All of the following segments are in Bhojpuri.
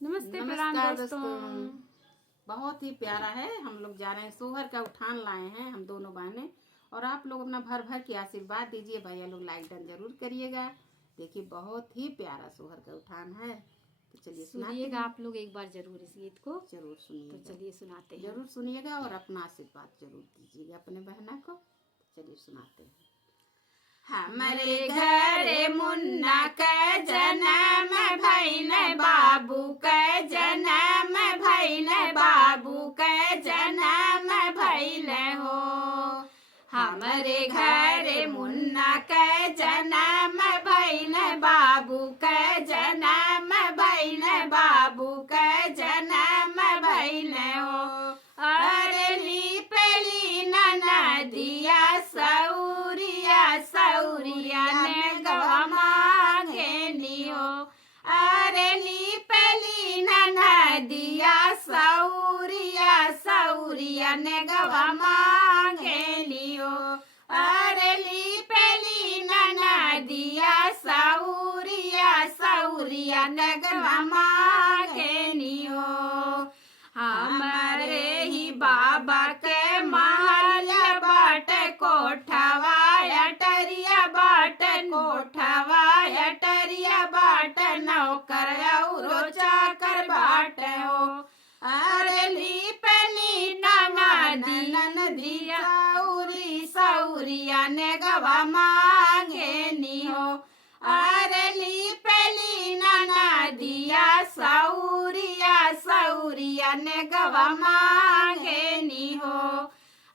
नमस्ते प्रणाम नमस्कार दोस्तों। बहुत ही प्यारा है। हम लोग जा रहे हैं, सोहर का उठान लाए हैं हम दोनों बहनें। और आप लोग अपना भर भर के आशीर्वाद दीजिए। भैया लोग लाइक डन जरूर करिएगा। देखिए बहुत ही प्यारा सोहर का उठान है। तो चलिए सुनिएगा आप लोग एक बार जरूर इस गीत को। जरूर तो सुनिएगा, चलिए सुनाते हैं। जरूर सुनिएगा और अपना आशीर्वाद जरूर दीजिएगा अपने बहना को। चलिए सुनाते हैं। हमारे घर मुन्ना का जन्म भइल, बाबू का जन्म भइल, बाबू का जन्म भइल हो। हमारे घर मुन्ना का जन्म भइल, बाबू का जन्म भइल, बाबू का जन्म भइल हो। अरे लीपली ननदिया सौरिया, सौरिया ने गवा मांगे नियो। अरे लीपली ननदिया सौरिया, सौरिया ने गवा मांगे नियो। अरे लीपली ननदिया सौरिया, सौरिया ने गवा मांगे नियो। हमारे ही बाबा के महल बाट, कोठवा अटरिया बाट, कोठवा अटरिया बाट, नौकर औरो चाकर बाट हो। अरे लीपली ननदिया सौरी, सौरिया ने गवा मांगे नियो। अरे लीपली ननदिया सौरिया, सौरिया ने गवा मांगे निहो।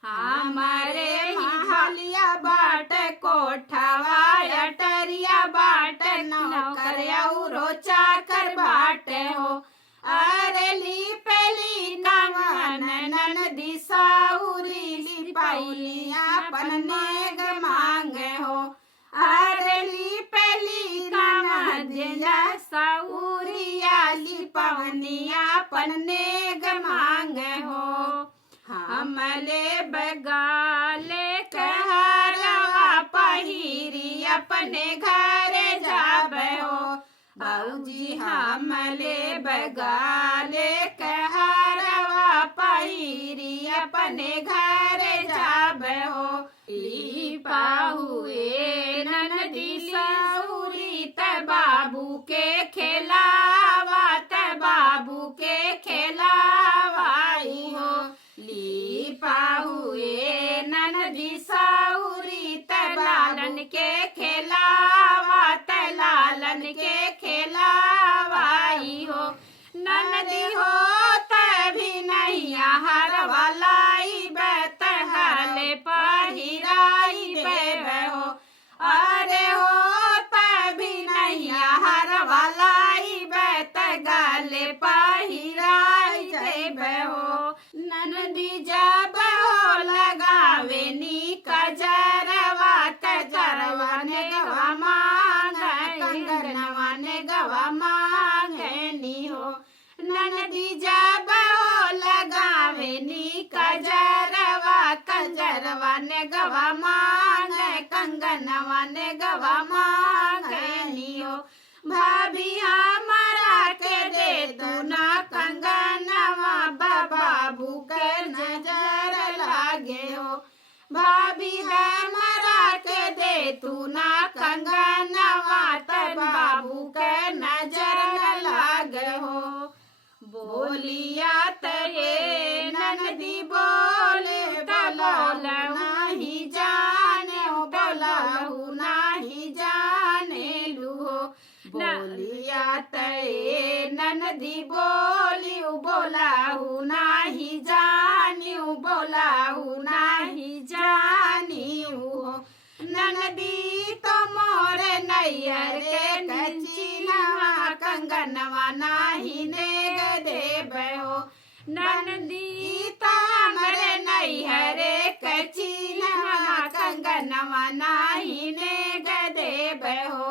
हमारे महलिया बाट, कोठवा अटरिया बाट, नौकर औरो चाकर बाट हो। अरे लीपली ननदी सौरी, लिपौली अपन नेग मांगे हो। अरे लीपली ननदिया सौरिया, लिपवनिया अपन नेग मांगे हो। हमले बगाले कहरवा पहिरी, अपने घर जाबे हो। बाबूजी हमले बगाले कहरवा पहिरी, अपने घर जाबे हो। लिपा हुए ननदी सौरी, त बाबू के खेलावा, त बाबू के खेलावाई हो। लिपा हुए ननदी सौरी, त लालन के खेलावा, त लालन के खेलावाई हो। ननदी हो तभी नैया हरवा लाई, बत हरले पहिराई बेबे हो। अरे हो तभी नैया हरवा लाई, बत गाले पहिराई देबे हो। ननदी जब हो लगावे नी कजरवा, कजरवा ने गवा मांगे, कंगनवा ने गवा मांगे नी हो। ननदी जब हो लगावे नी कजरवा, कजरवा ने गवा मांगे, कंगनवा ने गवा मांगे नी हो। भाभी हमारा के दे दो ना कंगनवा, बाबू के नजर लागे हो। भाभी हमारा के दे तू ना कंगनवा, तब बाबू के नजर न लागे हो। बोलिया तये ननदी बोले, बोला नहीं जाने, बोलहु नहीं जाने लूहो। बोलिया तये ननदी बोली, बोलहु नहीं जानियो, बोलहु नहीं जानियो। ननदी तो मोरे नैयर के कचिनवा, कंगनवा नाही नेग देबे हो। ननदी तो हमरे नैहरे कचिनवा, कंगनवा नाही नेग देबे हो।